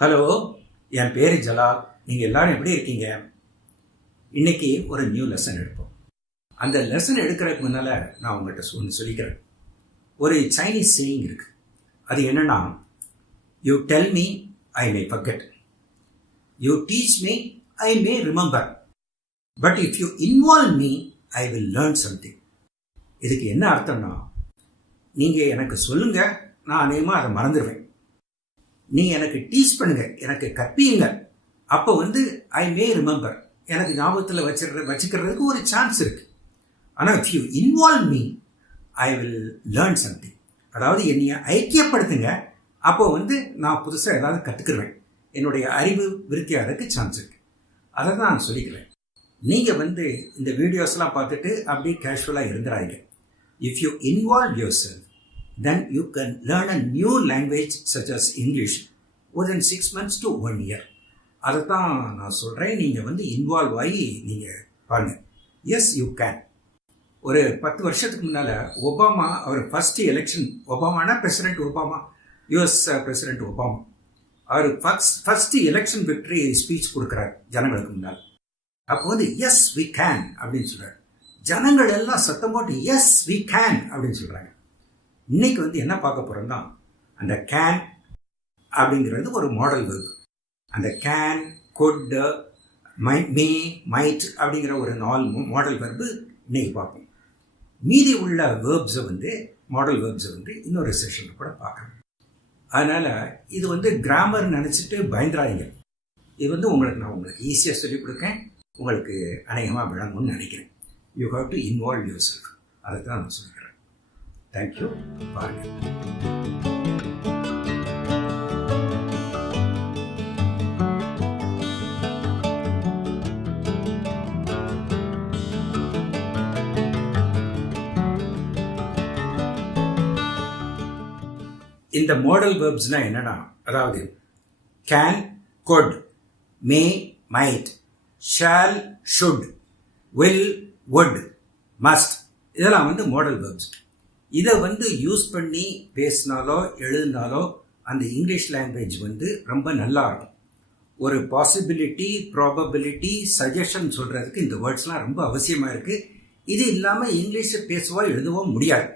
Hello, என் பேர் ஜலால். நீங்கள் எல்லாரும் எப்படி இருக்கீங்க? இன்னைக்கு ஒரு நியூ லெசன் எடுப்போம். அந்த லெசன் எடுக்கிறதுக்கு முன்னால் நான் உங்கள்கிட்ட ஒன்று சொல்லிக்கிறேன். ஒரு சைனீஸ் சேயிங் இருக்கு. அது என்னன்னா, you tell me I May forget, you teach me I May remember, but if you involve me I will learn something. இதுக்கு என்ன அர்த்தம்னா, நீங்கள் எனக்கு சொல்லுங்க, நான் அநேகமாக அதை மறந்துடுவேன். நீங்கள் எனக்கு டீச் பண்ணுங்க, எனக்கு கற்பியுங்க, அப்போ ஐ மே ரிமெம்பர், எனக்கு ஞாபகத்தில் வச்சுக்கிறதுக்கு ஒரு சான்ஸ் இருக்கு. ஆனால் if you involve me I will learn something. அதாவது என்னைய ஐக்கியப்படுத்துங்க, அப்போ நான் புதுசாக ஏதாவது கற்றுக்குருவேன், என்னுடைய அறிவு விருத்தியாகிறதுக்கு சான்ஸ் இருக்கு. அதை தான் நான் சொல்லிக்கிறேன். நீங்கள் இந்த வீடியோஸ்லாம் பார்த்துட்டு அப்படியே கேஷுவலாக இருந்துறாங்க. If you involve yourself, then you can learn a new language such as English within 6 months to 1 year. அதை தான் நான் சொல்கிறேன். நீங்கள் இன்வால்வ் ஆகி நீங்கள் பாருங்கள். Yes you can. ஒரு 10 வருஷத்துக்கு முன்னால் ஒபாமா, அவர் ஃபர்ஸ்ட் எலெக்ஷன், ஒபாமானா president Obama, US president Obama, அவர் ஃபர்ஸ்ட் எலெக்ஷன் விக்டரி ஸ்பீச் கொடுக்குறார் ஜனங்களுக்கு முன்னால். அப்போ எஸ் வி கேன் அப்படின்னு சொல்கிறார். ஜனங்கள் எல்லாம் சத்தம் போட்டு எஸ் வி கேன் அப்படின்னு சொல்கிறாங்க. இன்னைக்கு என்ன பார்க்க போறோம்னா, அந்த கேன் அப்படிங்கிறது ஒரு மாடல் வெர்ப். அந்த கேன், குட், மே, மைட் அப்படிங்கிற ஒரு 4 மாடல் வெர்பு இன்னைக்கு பார்ப்போம். மீதி உள்ள வேர்ப்ஸை மாடல் வேர்ப்ஸை இன்னொரு செஷனில் கூட பார்க்கணும். அதனால இது கிராமர் நினச்சிட்டு பயந்துராதீங்க. இது உங்களுக்கு ஈஸியாக சொல்லிக் கொடுக்கேன், உங்களுக்கு அநேகமாக விளங்கும்னு நினைக்கிறேன். You have to involve your self. அதை தான் நான் சொல்லிக்கிறேன். Thank you. Bye. இந்த மாடல் வெர்ப்ஸ்னா என்னன்னா, அதாவது can, could, may, might, shall, should, will, would, must, இதெல்லாம் மாடல் வெர்ப்ஸ். இதை யூஸ் பண்ணி பேசினாலோ எழுதினாலோ அந்த இங்கிலீஷ் லாங்குவேஜ் ரொம்ப நல்லா இருக்கும். ஒரு பாசிபிலிட்டி, ப்ராபபிலிட்டி, சஜஷன் சொல்றதுக்கு இந்த வேர்ட்ஸ்லாம் ரொம்ப அவசியமா இருக்கு. இது இல்லாமல் இங்கிலீஷை பேசவோ எழுதவோ முடியாது.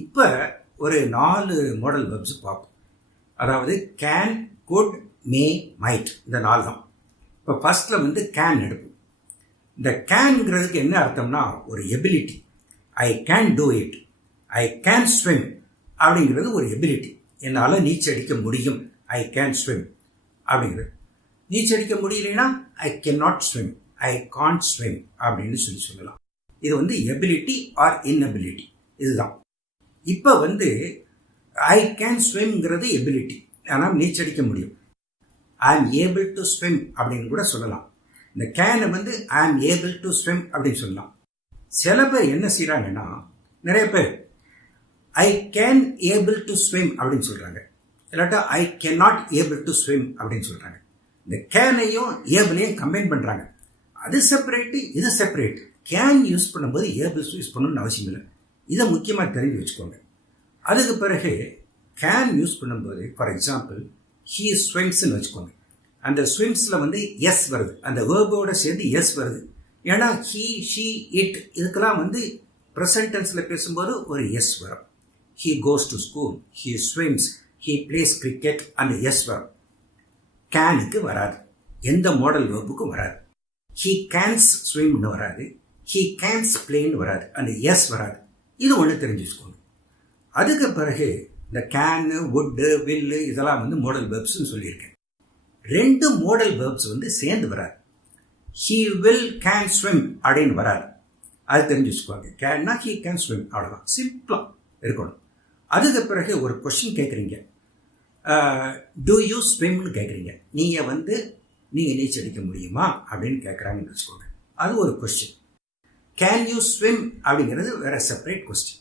இப்போ ஒரு 4 மாடல் வெர்ப்ஸ் பார்ப்போம். அதாவது கேன், குட், மே, மைட், இந்த 4 தான். இப்போ ஃபர்ஸ்ட்ல கேன் எடுப்போம். இந்த கேன்ங்கிறதுக்கு என்ன அர்த்தம்னா, ஒரு ability. I can do it, I can swim அப்படிங்கிறது ஒரு எபிலிட்டி. என்னால் நீச்சடிக்க முடியும், ஐ கேன் ஸ்விம் அப்படிங்கிறது. நீச்சடிக்க முடியலைன்னா I can not swim, I can't swim அப்படின்னு சொல்லலாம். இது எபிலிட்டி ஆர் இன்எபிலிட்டி, இதுதான். இப்போ ஐ கேன் ஸ்விம்ங்கிறது எபிலிட்டி, ஆனால் நீச்சடிக்க முடியும். ஐ ஆம் ஏபிள் டு ஸ்விம் அப்படின்னு கூட சொல்லலாம். இந்த கேனை ஐ ஆம் ஏபிள் டு ஸ்விம் அப்படின்னு சொல்லலாம். சில பேர் என்ன செய்யறாங்கன்னா, நிறைய பேர் I can able to swim அப்படின்னு சொல்றாங்க, இல்லாட்டா I can not able to swim அப்படின்னு சொல்றாங்க. இந்த கேனையும் ஏபிளையும் கம்பைன் பண்றாங்க. அது செப்பரேட், இது செப்பரேட். கேன் யூஸ் பண்ணும்போது ஏபிள்ஸ் யூஸ் பண்ணணும்னு அவசியம் இல்லை. இதை முக்கியமாக தெரிஞ்சு வச்சுக்கோங்க. அதுக்கு பிறகு கேன் யூஸ் பண்ணும்போது, ஃபார் எக்ஸாம்பிள் ஹீ ஸ்விம்ஸ்ன்னு வச்சுக்கோங்க. அந்த ஸ்விம்ஸ்ல எஸ் வருது, அந்த வேர்போட சேர்ந்து எஸ் வருது. ஏன்னா ஹீ, ஷீ, இட் இதுக்கெல்லாம் ப்ரெசன்ட் டென்ஸ்ல பேசும்போது ஒரு எஸ் வரும். He goes to school, he swims, he plays cricket, அந்த எஸ் வரும். கேனுக்கு வராது, எந்த மாடல் வேர்புக்கும் வராது. He cans swimனு வராது, he cans playன்னு வராது, அந்த எஸ் வராது. இது ஒன்று தெரிஞ்சு வச்சுக்கோங்க. அதுக்கு பிறகு இந்த கேனு, வுட்டு, வில்லு இதெல்லாம் மாடல் வேர்ப்ஸ்ன்னு சொல்லியிருக்கேன். 2 மாடல் வேர்ப்ஸ் சேர்ந்து வராது. He will can swim அப்படின்னு வராது. அது தெரிஞ்சு வச்சுக்கோங்க. கேன்னா he can swim, அவ்வளோதான், சிம்பிளா இருக்கணும். அதுக்கு பிறகு ஒரு கொஸ்டின் கேட்குறீங்க, டூ யூ ஸ்விம்னு கேட்குறீங்க. நீங்கள் நீச்சடிக்க முடியுமா அப்படின்னு கேட்குறாங்கன்னு வச்சுக்கோங்க. அது ஒரு கொஸ்டின். கேன் யூ ஸ்விம் அப்படிங்கிறது வேற செப்பரேட் கொஸ்டின்.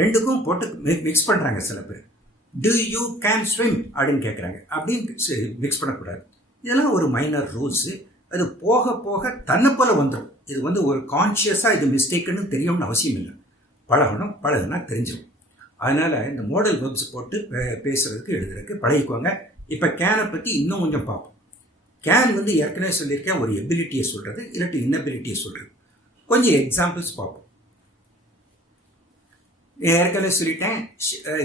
ரெண்டுக்கும் போட்டு மிக்ஸ் பண்ணுறாங்க சில பேர். டூ யூ கேன் ஸ்விம் அப்படின்னு கேட்குறாங்க, அப்படின்னு மிக்ஸ் பண்ணக்கூடாது. இதெல்லாம் ஒரு மைனர் ரூல்ஸு. அது போக போக தன்னை போல வந்துடும். இது ஒரு கான்ஷியஸாக இது மிஸ்டேக்குன்னு தெரியணும்னு அவசியம் இல்லை. பழகுனா தெரிஞ்சிடும். அதனால் இந்த மாடல் வெர்ப்ஸ் போட்டு பேசுறதுக்கு எழுதுறதுக்கு பழகிக்குவாங்க. இப்போ கேனை பற்றி இன்னும் கொஞ்சம் பார்ப்போம். கேன் வந்து ஏற்கனவே சொல்லியிருக்கேன், ஒரு எபிலிட்டியை சொல்கிறது இல்லாட்டி இன்னபிலிட்டியை சொல்கிறது. கொஞ்சம் எக்ஸாம்பிள்ஸ் பார்ப்போம். ஏற்கனவே சொல்லிட்டேன்,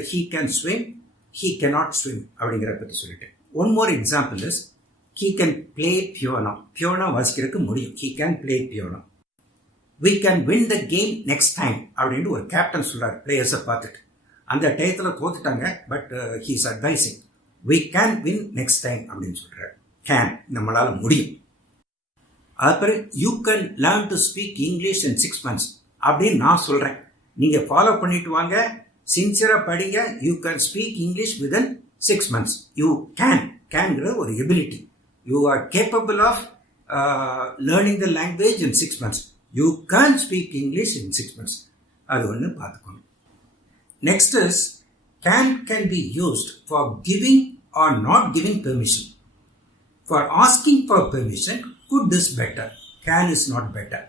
he can swim, he cannot swim அப்படிங்கிற பற்றி சொல்லிட்டேன். One more example is he can play piano. Piano வாசிக்கிறதுக்கு முடியும். He can play piano. we can win the game next time அப்படின்னு ஒரு கேப்டன் சொல்றாரு பிளேயர்ஸை பார்த்துட்டு. அந்த டயத்தில் தோத்துட்டாங்க, but he is advising we can win next time அப்படின்னு சொல்றாரு. கேன் நம்மளால முடியும். அப்புறம் you can learn to speak English in 6 months அப்படின்னு நான் சொல்றேன். நீங்க ஃபாலோ பண்ணிட்டு வாங்க, சின்சியரா படிங்க. You can speak English within 6 months. You கேன்ங்கிற ஒரு ability. You are capable of learning the language in 6 months. You can speak English in 6 months. அது ஒன்று பார்த்துக்கணும். Next is can be used for giving or not giving permission. For asking for permission, could is better. Can is not better.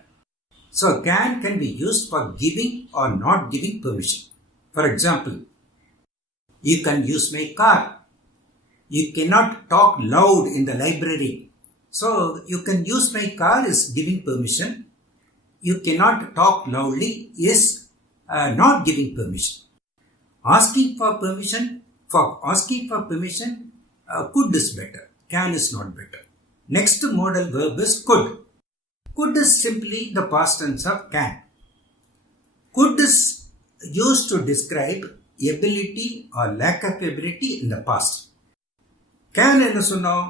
So can be used for giving or not giving permission. For example, you can use my car. You cannot talk loud in the library. So you can use my car is giving permission. You cannot talk loudly is not giving permission. Asking for permission, could is better. Can is not better. Next modal verb is could. Could is simply the past tense of can. Could is used to describe ability or lack of ability in the past. Can enna சொன்னோம்?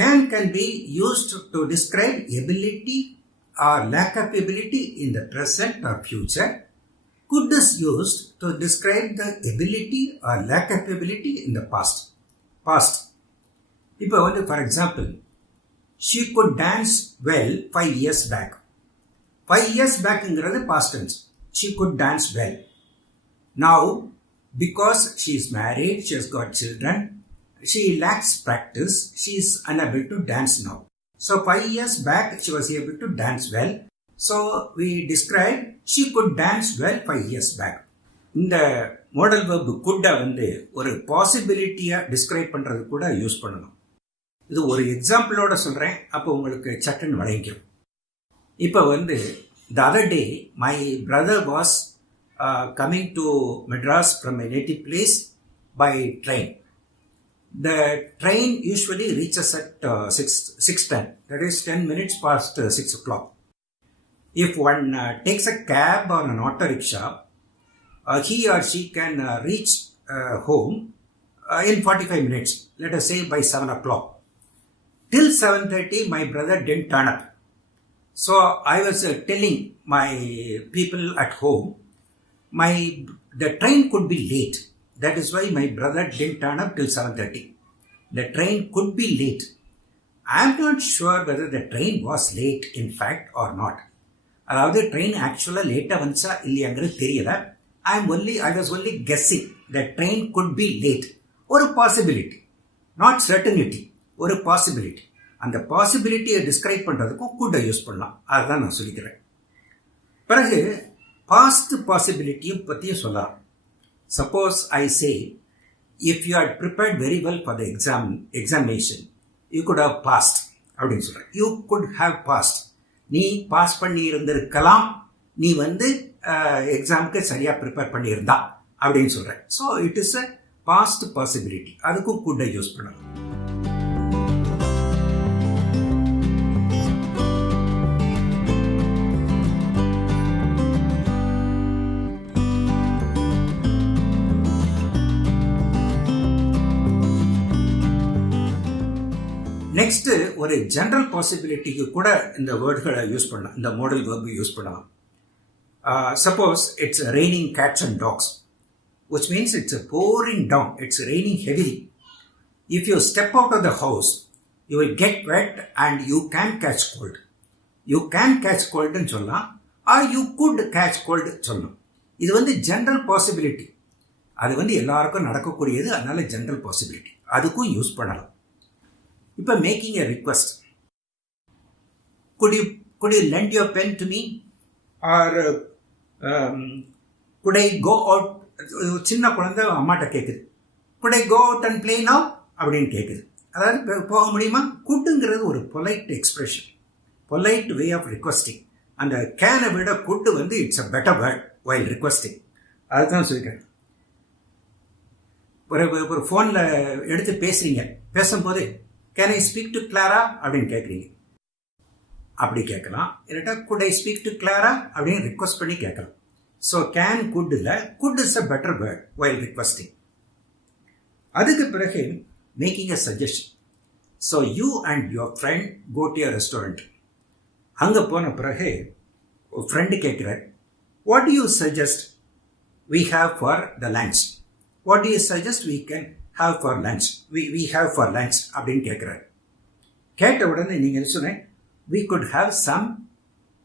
Can be used to describe ability or lack of ability in the present or future. Could is used to describe the ability or lack of ability in the past. இப்போ வந்து for example, she could dance well 5 years back. 5 years backங்கிறது past tense. She could dance well. Now, because she is married, she has got children, she lacks practice, she is unable to dance now. So 5 years back, she was able to dance well. So we describe she could dance well 5 years back. இந்த model verb could வந்து ஒரு பாசிபிலிட்டியா describe பண்றது கூட use பண்ணணும். இது ஒரு எக்ஸாம்பிளோட சொல்றேன், அப்போ உங்களுக்கு சட்டுன்னு வழங்கிடும். இப்போ வந்து the other day my brother was coming to Madras from my native place by train. The train usually reaches at 6:10. That is 10 minutes past 6 o'clock. If one takes a cab or an auto rickshaw, he or she can reach home in 45 minutes. Let us say by 7 o'clock. Till 7:30, my brother didn't turn up. So I was telling my people at home, the train could be late. That is why my brother didn't turn up till 7:30. The train could be late. I am not sure whether the train was late in fact or not. அதாவது train ஆக்சுவலாக லேட்டாக வந்துச்சா இல்லையாங்கிறது தெரியல. I was only guessing that train could be late. ஒரு possibility, not certainty, ஒரு possibility. அந்த பாசிபிலிட்டியை describe பண்ணுறதுக்கும் could யூஸ் பண்ணலாம். அதுதான் நான் சொல்லிக்கிறேன். பிறகு பாஸ்ட் பாசிபிலிட்டியும் பற்றியும் சொல்லலாம். Suppose I say, if you had prepared very well for the examination, you could have passed. அப்படின்னு சொல்றேன். You could have passed. நீ பாஸ் பண்ணி இருந்திருக்கலாம், நீ வந்து எக்ஸாமுக்கு சரியா ப்ரிப்பேர் பண்ணியிருந்தா அப்படின்னு சொல்றேன். So it is a past possibility. அதுக்கும் could யூஸ் பண்ணலாம். நெக்ஸ்ட் ஒரு ஜெனரல் பாசிபிலிட்டிக்கு கூட இந்த வேர்டுகளை யூஸ் பண்ணலாம், இந்த மாடல் வேர்பு யூஸ் பண்ணலாம். Suppose it's raining cats and dogs, which means it's pouring down, it's raining heavily. If you step out of the house, you will get wet and you can catch cold. You can catch cold ன்னு சொல்லலாம், or you could catch cold சொல்லலாம். இது வந்து general possibility. அது வந்து எல்லாருக்கும் நடக்கக்கூடியது, அதனால ஜெனரல் பாசிபிலிட்டி. அதுக்கும் யூஸ் பண்ணலாம். இப்போ making a request, could you lend your pen to me, or could I go out? சின்ன குழந்தை அம்மாட்ட கேட்குது, could I go out and play now அப்படின்னு கேட்குது. அதாவது போக முடியுமா? குட்டுங்கிறது ஒரு polite expression, polite way of requesting. அந்த கேனை விட குட்டு வந்து it's a better word while requesting. அதுதான் சொல்லிக்கிறேன். ஒரு ஃபோனில் எடுத்து பேசுறீங்க, பேசும்போது can I speak to Clara அப்படின்னு கேட்குறீங்க. அப்படி கேட்கலாம். இல்லாட்டா could I speak to Clara அப்படின்னு ரிக்வஸ்ட் பண்ணி கேட்கலாம். ஸோ கேன் குட் இல்லை, could is a better word while requesting. அதுக்கு பிறகு making a suggestion. So you and your friend go to a restaurant. அங்கே போன பிறகு ஃப்ரெண்டு கேட்குறார், what do you suggest we have for the lunch? What do you suggest we can have for lunch? We have for lunch அப்படின்னு கேட்குறாரு. கேட்ட உடனே நீங்கள் சொன்னேன், we could have some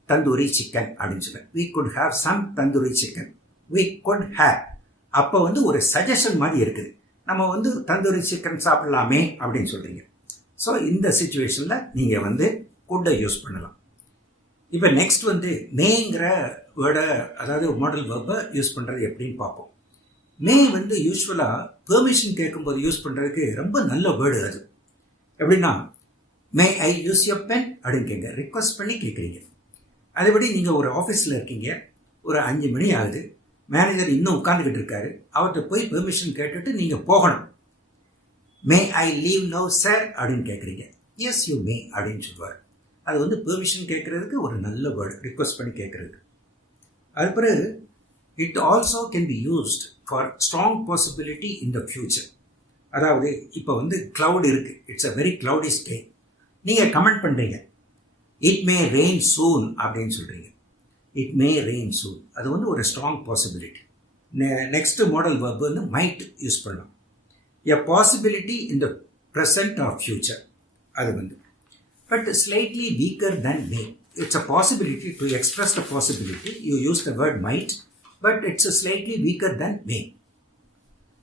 tandoori chicken அப்படின்னு சொன்னேன். We could have some tandoori chicken. We could have. அப்போ வந்து ஒரு சஜஷன் மாதிரி இருக்குது. நம்ம வந்து தந்தூரி சிக்கன் சாப்பிடலாமே அப்படின்னு சொல்கிறீங்க. ஸோ இந்த சுச்சுவேஷனில் நீங்கள் வந்து குட்டை யூஸ் பண்ணலாம். இப்போ நெக்ஸ்ட் வந்து மேங்கிற வேர்டை, அதாவது மாடல் வேர்பை யூஸ் பண்ணுறது எப்படின்னு பார்ப்போம். மே வந்து யூஸ்வலாக பெர்மிஷன் கேட்கும்போது யூஸ் பண்ணுறதுக்கு ரொம்ப நல்ல வேர்டு. அது எப்படின்னா, மே ஐ யூஸ் யுவர் பென் அப்படின்னு கேட்க, ரிக்வஸ்ட் பண்ணி கேட்குறீங்க. அதுபடி நீங்கள் ஒரு ஆஃபீஸில் இருக்கீங்க, ஒரு 5 மணி ஆகுது, மேனேஜர் இன்னும் உட்காந்துக்கிட்டு இருக்காரு, அவர்கிட்ட போய் பெர்மிஷன் கேட்டுட்டு நீங்கள் போகணும். மே ஐ லீவ் நவ் சார் அப்படின்னு கேட்குறீங்க. எஸ் யூ மே அப்படின்னு சொல்லுவார். அது வந்து பெர்மிஷன் கேட்குறதுக்கு ஒரு நல்ல வேர்டு, ரிக்வஸ்ட் பண்ணி கேட்குறதுக்கு. அது பிறகு it also can be used for strong possibility in the future. அதாவது இப்போ வந்து கிளவுட் இருக்குது, it's a very cloudy sky. நீங்கள் கமெண்ட் பண்ணுறீங்க, இட் மே ரெயின் சூன் அப்படின்னு சொல்கிறீங்க. இட் மே ரெயின் சூன், அது வந்து ஒரு strong possibility. Next modal verb வந்து மைட் யூஸ் பண்ணலாம். A possibility in the present or future. அது வந்து but slightly weaker than may. It's a possibility. To express the possibility you use the word might, but it's slightly weaker than may.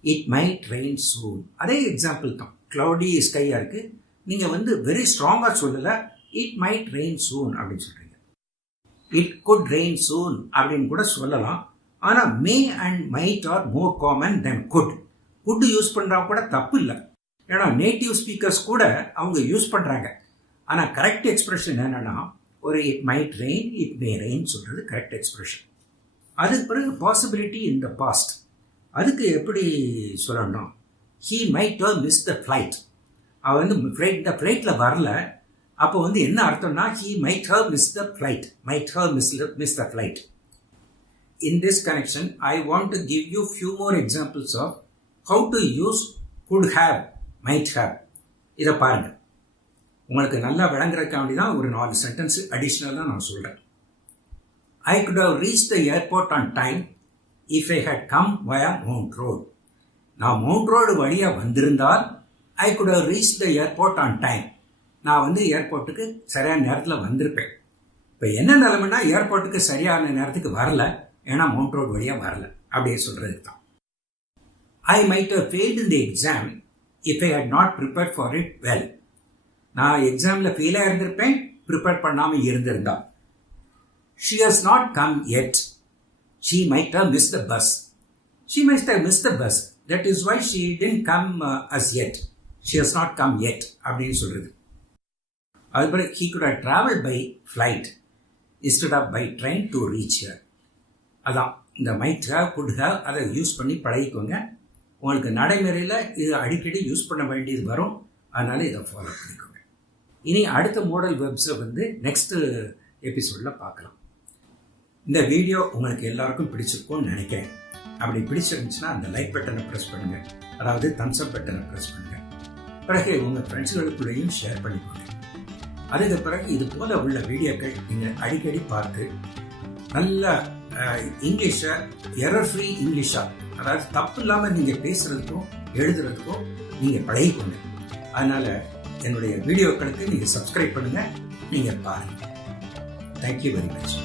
It might rain soon, அதே example தான். Cloudy ஸ்கையாக இருக்குது, நீங்கள் வந்து very ஸ்ட்ராங்காக சொல்லலை, it might rain soon அப்படின்னு சொல்கிறீங்க. It good rain soon அப்படின்னு கூட சொல்லலாம். ஆனால் may and might are more common than could. Could use பண்ணுறவங்க கூட தப்பு இல்லை, ஏன்னா நேட்டிவ் ஸ்பீக்கர்ஸ் கூட அவங்க யூஸ் பண்ணுறாங்க. ஆனால் கரெக்ட் எக்ஸ்பிரஷன் என்னென்னா, ஒரு it might rain, it may rain சொல்கிறது கரெக்ட் எக்ஸ்பிரஷன். அதுக்கு பிறகு பாசிபிலிட்டி இன் த பாஸ்ட். அதுக்கு எப்படி சொல்லணும்? He might have miss the flight. அவள் வந்து இந்த ஃப்ளைட்டில் வரல. அப்போ வந்து என்ன அர்த்தம்னா, he might have miss the flight, might have miss the flight. In this connection, I want to give you few more examples of how to use could have, might have. இதை பாருங்க, உங்களுக்கு நல்லா விளங்குறதுக்காண்டி தான் ஒரு 4 சென்டென்ஸ் அடிஷ்னலாக நான் சொல்கிறேன். I could have reached the airport on time if I had come via Mount Road. நான் மவுண்ட் ரோடு வழியாக வந்திருந்தால் I could have reached the airport on time. நான் வந்து ஏர்போர்ட்டுக்கு சரியான நேரத்தில் வந்திருப்பேன். இப்போ என்ன நிலைமைன்னா, ஏர்போர்ட்டுக்கு சரியான நேரத்துக்கு வரல, ஏன்னா மவுண்ட் ரோடு வழியாக வரல. அப்படியே சொல்கிறதுக்கு தான். I might have failed in the exam if I had not prepared for it well. நான் எக்ஸாமில் ஃபெயிலாக இருந்திருப்பேன், ப்ரிப்பேர் பண்ணாமல் இருந்திருந்தா. She has not come yet. She might have missed the bus. She might have missed the bus. That is why she didn't come as yet. She has not come yet அப்படின்னு சொல்கிறது. அதுபோல் he could have traveled by flight instead of by train to reach here. அதான் இந்த might have, could have, அதை use பண்ணி பழகிக்கோங்க. உங்களுக்கு நடைமுறையில் இது அடிக்கடி யூஸ் பண்ண வேண்டியது வரும், அதனால இதை ஃபாலோ பண்ணிக்கோங்க. இனி அடுத்த மாடல் வெப்ஸை வந்து நெக்ஸ்ட் எபிசோடில் பார்க்கலாம். இந்த வீடியோ உங்களுக்கு எல்லாருக்கும் பிடிச்சிருக்கும்னு நினைக்கிறேன். அப்படி பிடிச்சிருந்துச்சுன்னா அந்த லைக் பட்டனை ப்ரெஸ் பண்ணுங்கள், அதாவது தம்ஸ் அப் பட்டனை ப்ரெஸ் பண்ணுங்கள். பிறகு உங்கள் ஃப்ரெண்ட்ஸுகளுக்குள்ளேயும் ஷேர் பண்ணிக்கோங்க. அதுக்கு பிறகு இது போல உள்ள வீடியோக்கள் நீங்கள் அடிக்கடி பார்த்து நல்ல இங்கிலீஷை எரர் ஃப்ரீ இங்கிலீஷாக, அதாவது தப்பு இல்லாமல் நீங்கள் பேசுகிறதுக்கும் எழுதுறதுக்கும் நீங்கள் பழகிக்கோங்க. அதனால் என்னுடைய வீடியோக்களுக்கு நீங்கள் சப்ஸ்கிரைப் பண்ணுங்கள், நீங்கள் பாருங்கள். Thank you very much.